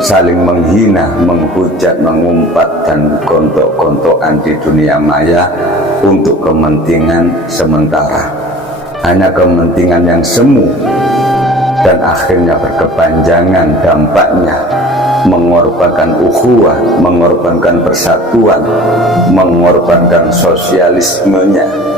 saling menghina, menghujat, mengumpat, dan gontok-gontokan di dunia maya untuk kepentingan sementara, hanya kepentingan yang semu, dan akhirnya berkepanjangan dampaknya, mengorbankan ukhuwah, mengorbankan persatuan, mengorbankan sosialismenya.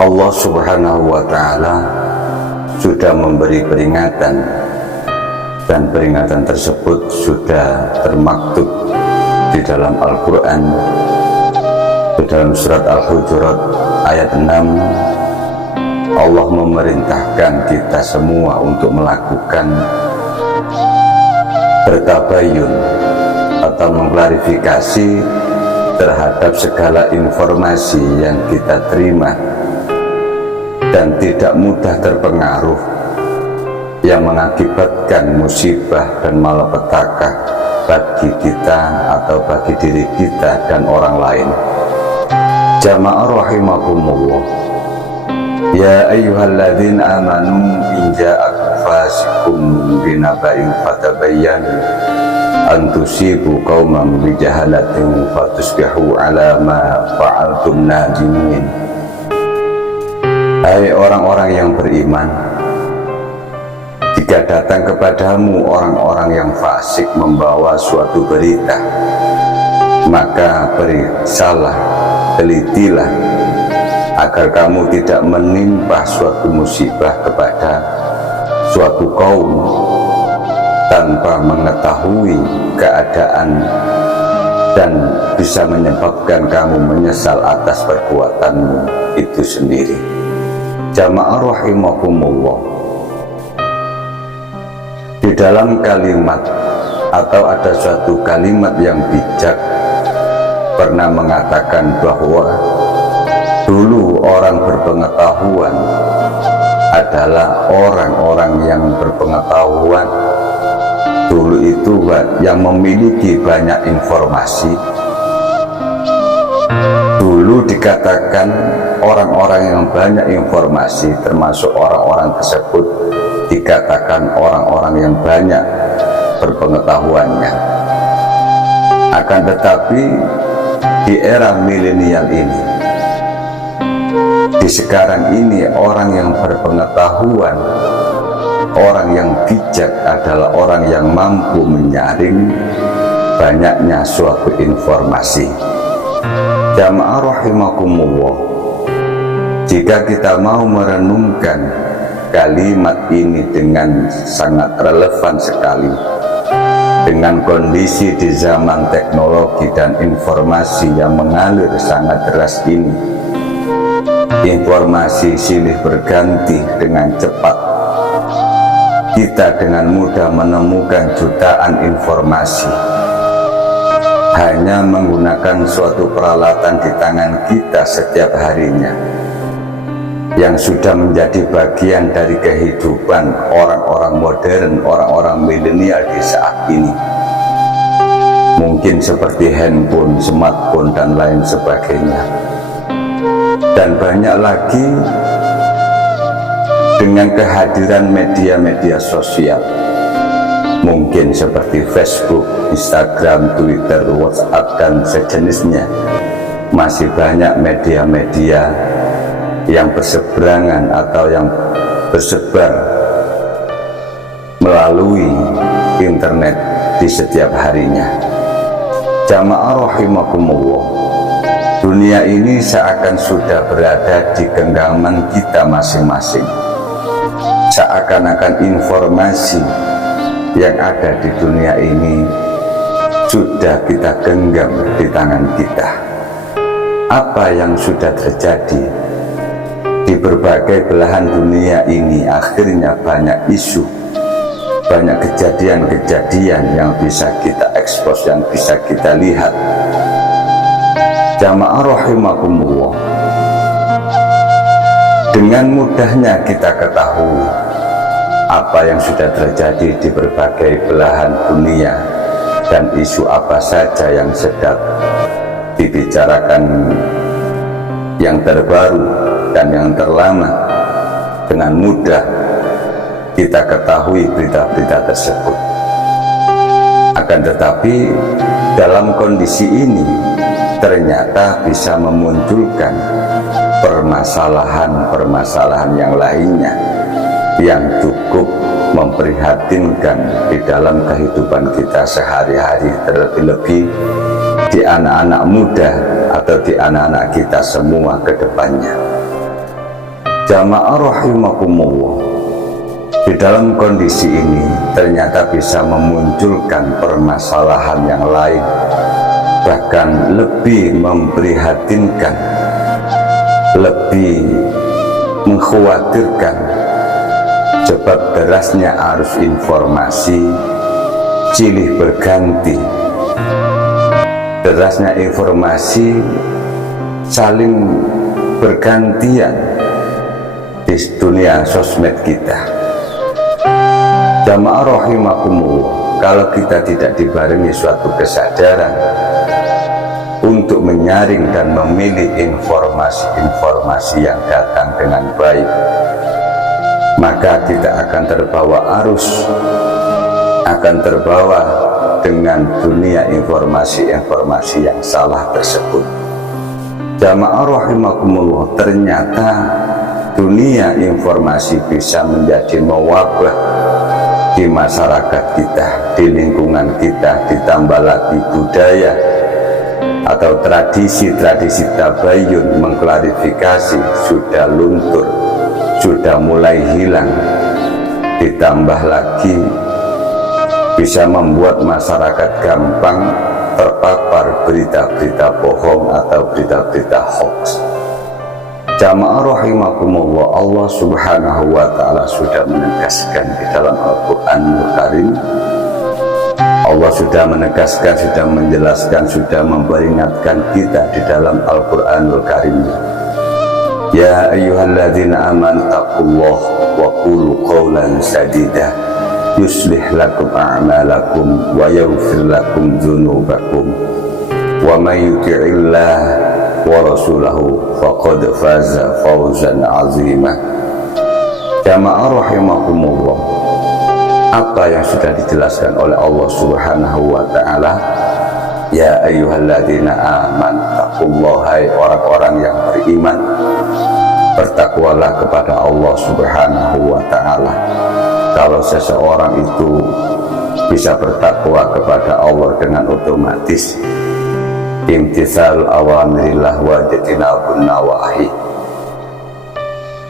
Allah Subhanahu wa Ta'ala sudah memberi peringatan, dan peringatan tersebut sudah termaktub di dalam Al-Quran, di dalam surat Al-Hujurat ayat 6. Allah memerintahkan kita semua untuk melakukan bertabayun atau mengklarifikasi terhadap segala informasi yang kita terima, dan tidak mudah terpengaruh yang mengakibatkan musibah dan malapetaka bagi kita atau bagi diri kita dan orang lain. Jamaah rahimakumullah, ya ayyuhalladzina amanu in ja'akum fasiqun binaba'in fatabayyanu an tusibu qauman bijahalatin fatusbihu ala ma fa'altum nadimin. Hai orang-orang yang beriman, jika datang kepadamu orang-orang yang fasik membawa suatu berita, maka periksalah, telitilah, agar kamu tidak menimpa suatu musibah kepada suatu kaum tanpa mengetahui keadaan, dan bisa menyebabkan kamu menyesal atas perbuatanmu itu sendiri. Jamaah rahimakumullah, di dalam kalimat atau ada suatu kalimat yang bijak pernah mengatakan bahwa dulu orang berpengetahuan adalah orang-orang yang berpengetahuan, dulu itu yang memiliki banyak informasi. Dulu dikatakan orang-orang yang banyak informasi, termasuk orang-orang tersebut dikatakan orang-orang yang banyak berpengetahuannya. Akan tetapi di era milenial ini, di sekarang ini, orang yang berpengetahuan, orang yang bijak adalah orang yang mampu menyaring banyaknya suatu informasi. Jamaah rahimakumullah, jika kita mau merenungkan kalimat ini dengan sangat relevan sekali dengan kondisi di zaman teknologi dan informasi yang mengalir sangat deras ini, informasi silih berganti dengan cepat, kita dengan mudah menemukan jutaan informasi hanya menggunakan suatu peralatan di tangan kita setiap harinya, yang sudah menjadi bagian dari kehidupan orang-orang modern, orang-orang milenial di saat ini. Mungkin seperti handphone, smartphone, dan lain sebagainya. Dan banyak lagi dengan kehadiran media-media sosial, mungkin seperti Facebook, Instagram, Twitter, WhatsApp, dan sejenisnya. Masih banyak media-media yang berseberangan atau yang bersebar melalui internet di setiap harinya. Jamaah rahimakumullah, dunia ini seakan sudah berada di genggaman kita masing-masing. Seakan-akan informasi yang ada di dunia ini sudah kita genggam di tangan kita. Apa yang sudah terjadi di berbagai belahan dunia ini? Akhirnya banyak isu banyak kejadian-kejadian yang bisa kita ekspos, yang bisa kita lihat. Jamaah rahimakumullah, dengan mudahnya kita ketahui apa yang sudah terjadi di berbagai belahan dunia dan isu apa saja yang sedang dibicarakan, yang terbaru dan yang terlama. Dengan mudah kita ketahui berita-berita tersebut. Akan tetapi dalam kondisi ini ternyata bisa memunculkan permasalahan-permasalahan yang lainnya yang cukup memprihatinkan di dalam kehidupan kita sehari-hari, terlebih-lebih di anak-anak muda atau di anak-anak kita semua ke depannya. Jamaah rahimakumullah, di dalam kondisi ini ternyata bisa memunculkan permasalahan yang lain, bahkan lebih memprihatinkan, lebih mengkhawatirkan, sebab derasnya arus informasi silih berganti. Derasnya informasi saling bergantian di dunia sosmed kita. Jamaah rahimakumullah, kalau kita tidak dibarengi suatu kesadaran untuk menyaring dan memilih informasi-informasi yang datang dengan baik, maka kita akan terbawa arus, akan terbawa dengan dunia informasi-informasi yang salah tersebut. Jamaah rahimakumullah, ternyata dunia informasi bisa menjadi mewabah di masyarakat kita, di lingkungan kita, ditambah lagi budaya atau tradisi-tradisi tabayun mengklarifikasi sudah luntur, sudah mulai hilang, ditambah lagi bisa membuat masyarakat gampang terpapar berita-berita bohong atau berita-berita hoax. Jamaah rahimakumullah, Allah subhanahu wa ta'ala sudah menegaskan di dalam Al-Quranul Karim. Allah sudah menegaskan, sudah menjelaskan, sudah memperingatkan kita di dalam Al-Quranul Karim. Ya ayyuhalladzina amanu taqullaha wa qulu qawlan sadida yuslih lakum a'malakum wa yaghfir lakum dzunubakum wa may yuti'illah wa rasulahu faqad faza fawzan 'azima. Jamaah rahimakumullah, apa yang sudah dijelaskan oleh Allah subhanahu wa ta'ala, ya ayyuhalladzina amanu taqullaha, hai orang-orang yang beriman, bertakwalah kepada Allah subhanahu wa ta'ala. Kalau seseorang itu bisa bertakwa kepada Allah dengan otomatis imtitsal awamirillah wa jitinabun nawahi,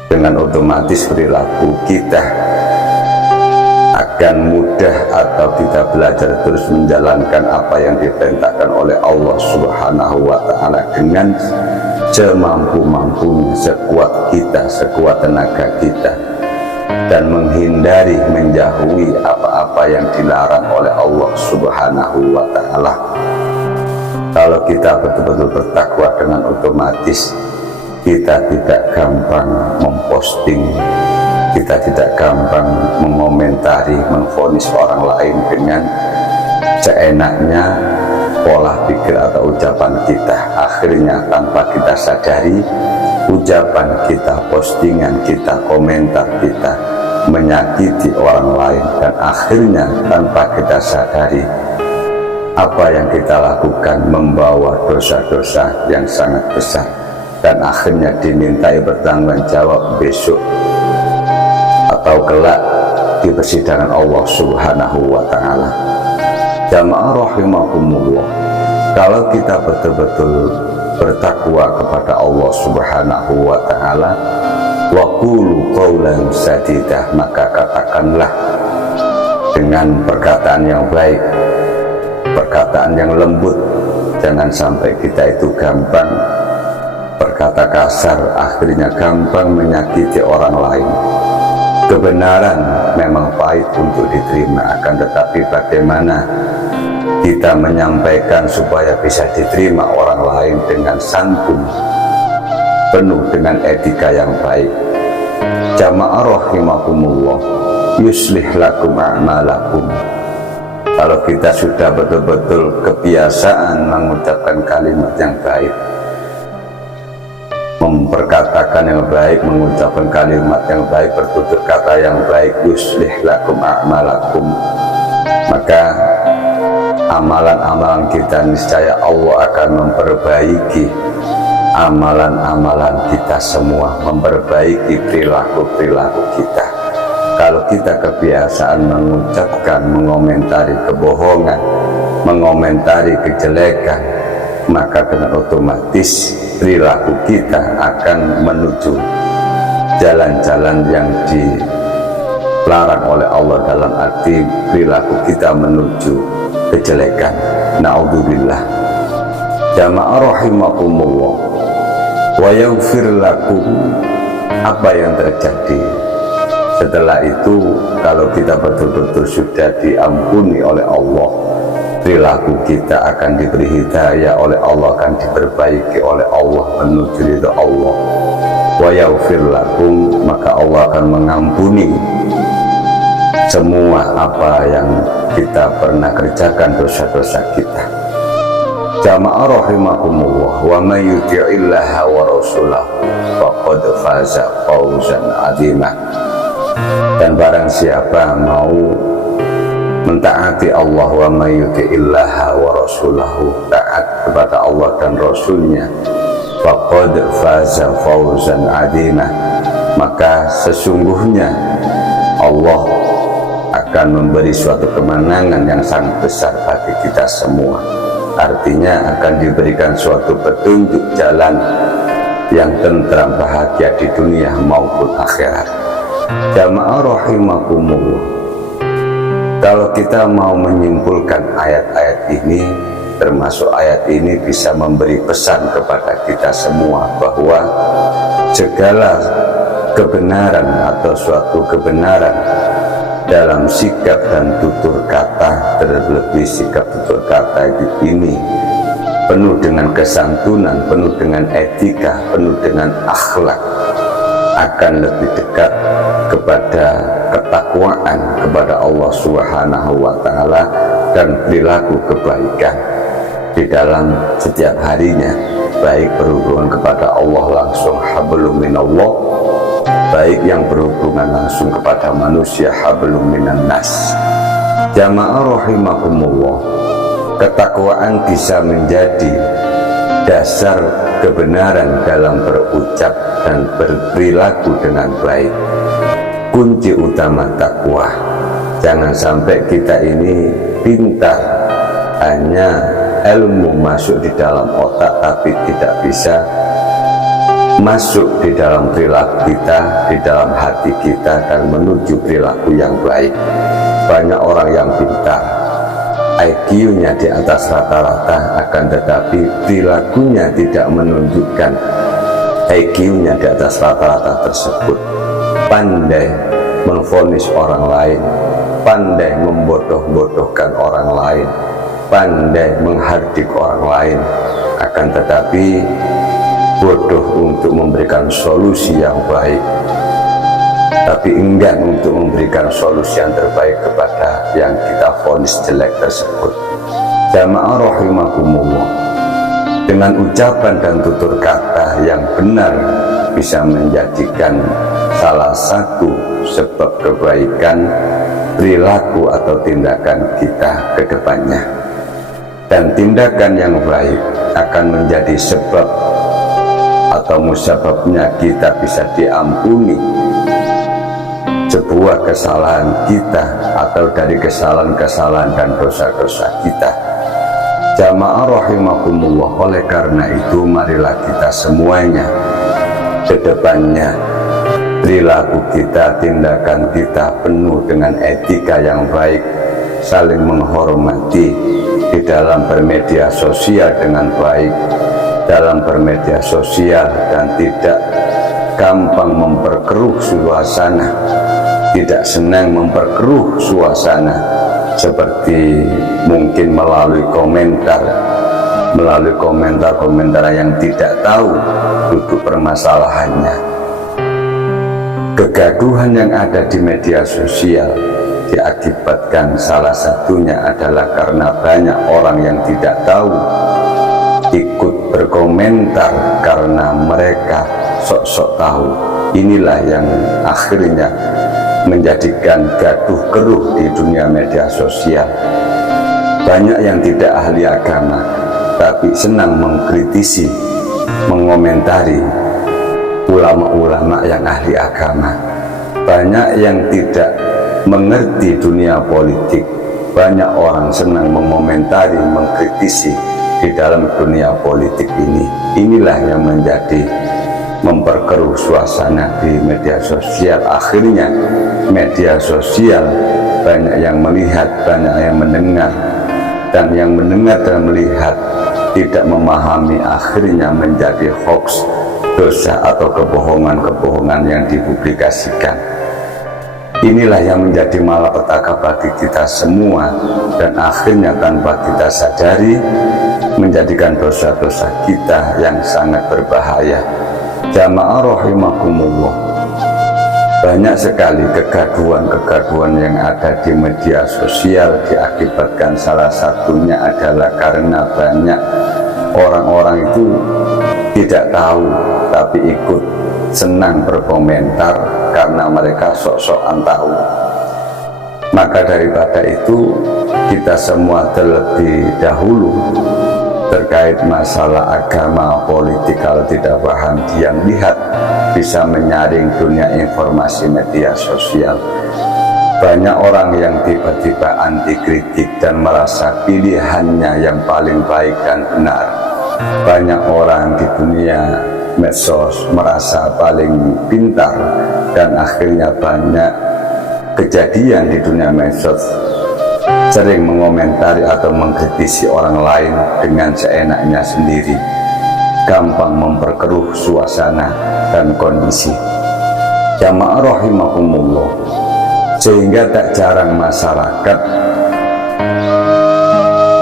dengan otomatis perilaku kita akan mudah atau kita belajar terus menjalankan apa yang diperintahkan oleh Allah subhanahu wa ta'ala dengan semampu-mampunya, sekuat kita, sekuat tenaga kita, dan menghindari, menjauhi apa-apa yang dilarang oleh Allah subhanahu wa ta'ala. Kalau kita betul-betul bertakwa, dengan otomatis kita tidak gampang memposting, kita tidak gampang mengomentari, menvonis orang lain dengan seenaknya pola pikir atau ucapan kita. Akhirnya tanpa kita sadari, ucapan kita, postingan kita, komentar kita menyakiti orang lain, dan akhirnya tanpa kita sadari apa yang kita lakukan membawa dosa-dosa yang sangat besar, dan akhirnya dimintai bertanggung jawab besok atau kelak di persidangan Allah subhanahu wa ta'ala. Jamaah rahimakumullah, kalau kita betul-betul bertakwa kepada Allah subhanahu wa ta'ala, wa qulu qawlan sadidah, maka katakanlah dengan perkataan yang baik, perkataan yang lembut. Jangan sampai kita itu gampang berkata kasar, akhirnya gampang menyakiti orang lain. Kebenaran memang pahit untuk diterima, akan tetapi bagaimana kita menyampaikan supaya bisa diterima orang lain dengan santun, penuh dengan etika yang baik. Jamaah rahimakumullah, yuslih lakum a'malakum. Kalau kita sudah betul-betul kebiasaan mengucapkan kalimat yang baik, memperkatakan yang baik, mengucapkan kalimat yang baik, bertutur kata yang baik, yuslih lakum a'malakum, maka amalan-amalan kita niscaya Allah akan memperbaiki amalan-amalan kita semua, memperbaiki perilaku-perilaku kita. Kalau kita kebiasaan mengucapkan, mengomentari kebohongan, mengomentari kejelekan, maka dengan otomatis perilaku kita akan menuju jalan-jalan yang dilarang oleh Allah, dalam arti perilaku kita menuju kejelekan. Na'udzubillah. Jamaah rahimakumullah, wa yaghfir lakum. Apa yang terjadi setelah itu? Kalau kita betul-betul sudah diampuni oleh Allah, perilaku kita akan diberi hidayah oleh Allah, akan diperbaiki oleh Allah menuju ridha Allah. Wa yaghfir lakum, maka Allah akan mengampuni semua apa yang kita pernah kerjakan, dosa-dosa kita. Jamaah rahimakumullah, wa may yuti'illaha wa rasulahu faqad faza fawzan 'azima. Dan barang siapa mau mentaati Allah, wa may yuti'illaha wa rasulahu, taat kepada Allah dan Rasulnya, faqad faza fawzan 'azima, maka sesungguhnya Allah akan memberi suatu kemenangan yang sangat besar bagi kita semua. Artinya akan diberikan suatu petunjuk jalan yang tentram, bahagia di dunia maupun akhirat. Jamaah rahimakumullah, kalau kita mau menyimpulkan ayat-ayat ini, termasuk ayat ini bisa memberi pesan kepada kita semua bahwa segala kebenaran atau suatu kebenaran dalam sikap dan tutur kata, terlebih sikap tutur kata ini penuh dengan kesantunan, penuh dengan etika, penuh dengan akhlak, akan lebih dekat kepada ketakwaan kepada Allah Subhanahu wa Ta'ala dan perilaku kebaikan di dalam setiap harinya, baik berhubungan kepada Allah langsung, hablum minallah, baik yang berhubungan langsung kepada manusia, hablum minan nas. Jamaah rahimakumullah, ketakwaan bisa menjadi dasar kebenaran dalam berucap dan berperilaku dengan baik. Kunci utama takwa, jangan sampai kita ini pintar, hanya ilmu masuk di dalam otak tapi tidak bisa masuk di dalam perilaku kita, di dalam hati kita, dan menuju perilaku yang baik. Banyak orang yang pintar, IQ-nya di atas rata-rata, akan tetapi perilakunya tidak menunjukkan IQ-nya di atas rata-rata tersebut. Pandai memvonis orang lain, pandai membodoh-bodohkan orang lain, pandai menghardik orang lain, akan tetapi bodoh untuk memberikan solusi yang baik, tapi enggan untuk memberikan solusi yang terbaik kepada yang kita vonis jelek tersebut. Jamaah rahimakumullah, dengan ucapan dan tutur kata yang benar bisa menjadikan salah satu sebab kebaikan perilaku atau tindakan kita ke depannya, dan tindakan yang baik akan menjadi sebab atau musababnya kita bisa diampuni sebuah kesalahan kita atau dari kesalahan-kesalahan dan dosa-dosa kita. Jamaah rahimakumullah, oleh karena itu marilah kita semuanya ke depannya perilaku kita, tindakan kita penuh dengan etika yang baik, saling menghormati di dalam bermedia sosial dengan baik, dalam bermedia sosial, dan tidak gampang memperkeruh suasana tidak senang memperkeruh suasana, seperti mungkin melalui komentar yang tidak tahu duduk permasalahannya. Kegaduhan yang ada di media sosial diakibatkan salah satunya adalah karena banyak orang yang tidak tahu ikut berkomentar karena mereka sok-sok tahu. Inilah yang akhirnya menjadikan gaduh keruh di dunia media sosial. Banyak yang tidak ahli agama tapi senang mengkritisi, mengomentari ulama-ulama yang ahli agama. Banyak yang tidak mengerti dunia politik, banyak orang senang mengomentari, mengkritisi di dalam dunia politik ini. Inilah yang menjadi memperkeruh suasana di media sosial. Akhirnya media sosial banyak yang melihat, banyak yang mendengar, dan yang mendengar dan melihat tidak memahami, akhirnya menjadi hoax, dosa atau kebohongan-kebohongan yang dipublikasikan. Inilah yang menjadi malapetaka bagi kita semua, dan akhirnya tanpa kita sadari menjadikan dosa-dosa kita yang sangat berbahaya. Jamaah rahimakumullah, banyak sekali kegaduhan-kegaduhan yang ada di media sosial diakibatkan salah satunya adalah karena banyak orang-orang itu tidak tahu tapi ikut senang berkomentar karena mereka sok-sokan tahu. Maka daripada itu, kita semua terlebih dahulu terkait masalah agama, politik, kalau tidak paham, diam, lihat, bisa menyaring dunia informasi media sosial. Banyak orang yang tiba-tiba anti kritik dan merasa pilihannya yang paling baik dan benar. Banyak orang di dunia medsos merasa paling pintar, dan akhirnya banyak kejadian di dunia medsos sering mengomentari atau mengkritisi orang lain dengan seenaknya sendiri, gampang memperkeruh suasana dan kondisi. Jamaah rahimakumullah, sehingga tak jarang masyarakat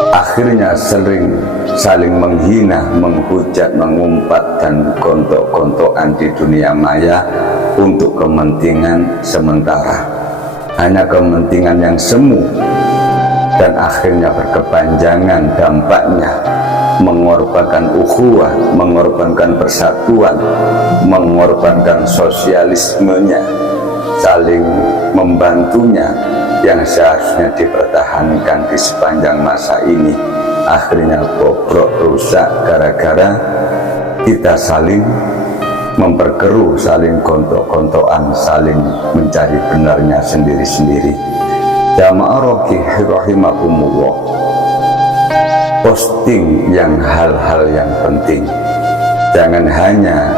akhirnya sering saling menghina, menghujat, mengumpat, dan gontok-gontokan di dunia maya untuk kepentingan sementara, hanya kepentingan yang semu, dan akhirnya berkepanjangan dampaknya, mengorbankan ukhuwah, mengorbankan persatuan, mengorbankan sosialismenya, saling membantunya yang seharusnya dipertahankan di sepanjang masa ini. Akhirnya bobrok, rusak gara-gara kita saling memperkeruh, saling gontok-gontokan, saling mencari benarnya sendiri-sendiri. Jamaah rahimakumullah, posting yang hal-hal yang penting. Jangan hanya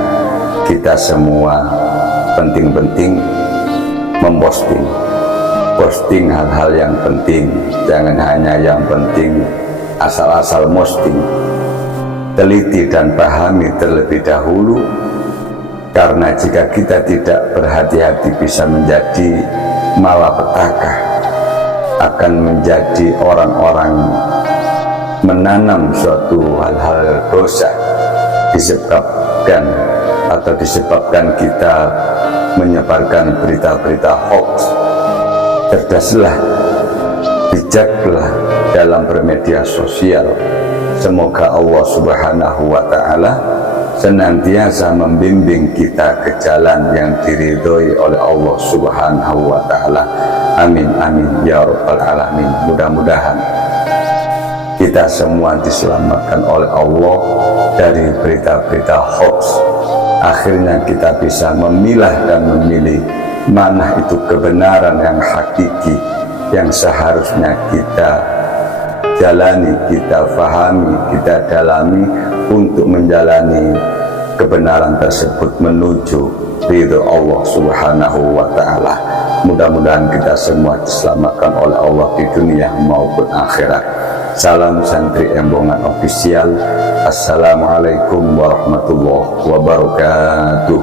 kita semua penting-penting memposting. Posting hal-hal yang penting, jangan hanya yang penting asal-asal posting. Teliti dan pahami terlebih dahulu, karena jika kita tidak berhati-hati bisa menjadi malapetaka, akan menjadi orang-orang menanam suatu hal-hal dosa disebabkan kita menyebarkan berita-berita hoax. Cerdaslah, bijaklah dalam bermedia sosial. Semoga Allah Subhanahu wa Ta'ala senantiasa membimbing kita ke jalan yang diridhoi oleh Allah Subhanahu wa Ta'ala. Amin amin ya rabbal alamin. Mudah-mudahan kita semua diselamatkan oleh Allah dari berita-berita hoax. Akhirnya kita bisa memilah dan memilih mana itu kebenaran yang hakiki, yang seharusnya kita jalani, kita fahami, kita dalami untuk menjalani kebenaran tersebut menuju ridho Allah Subhanahu wa Ta'ala. Mudah-mudahan kita semua diselamatkan oleh Allah di dunia maupun akhirat. Salam Santri Embongan Official. Assalamualaikum warahmatullahi wabarakatuh.